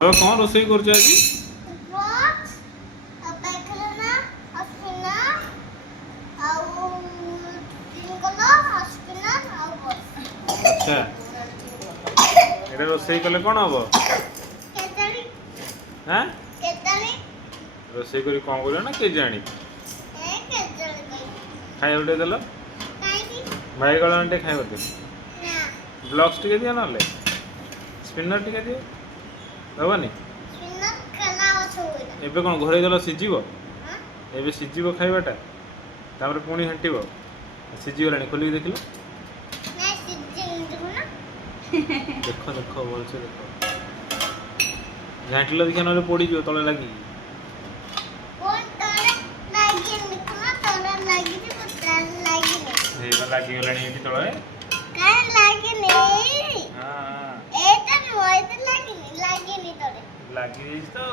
तो कौन रोसई कर आज अच्छा ये रोसई कले कौन हम हाँ रोसई करी कौन कर ना के जानी खाई उठे देल भाई गला टे खाई दे ब्लॉक्स टिके दियो ना स्पिनर टिके दियो दबानी एबे कौन घरे देल सीझीब एबे सीझीब खाइबाटा तापर पुणी हंटिब सीझीगला खोलिक देख लो देख देख भलसे देख झाँटिल देखिए ना पड़ी जो तले लगी लगी तले लगी तो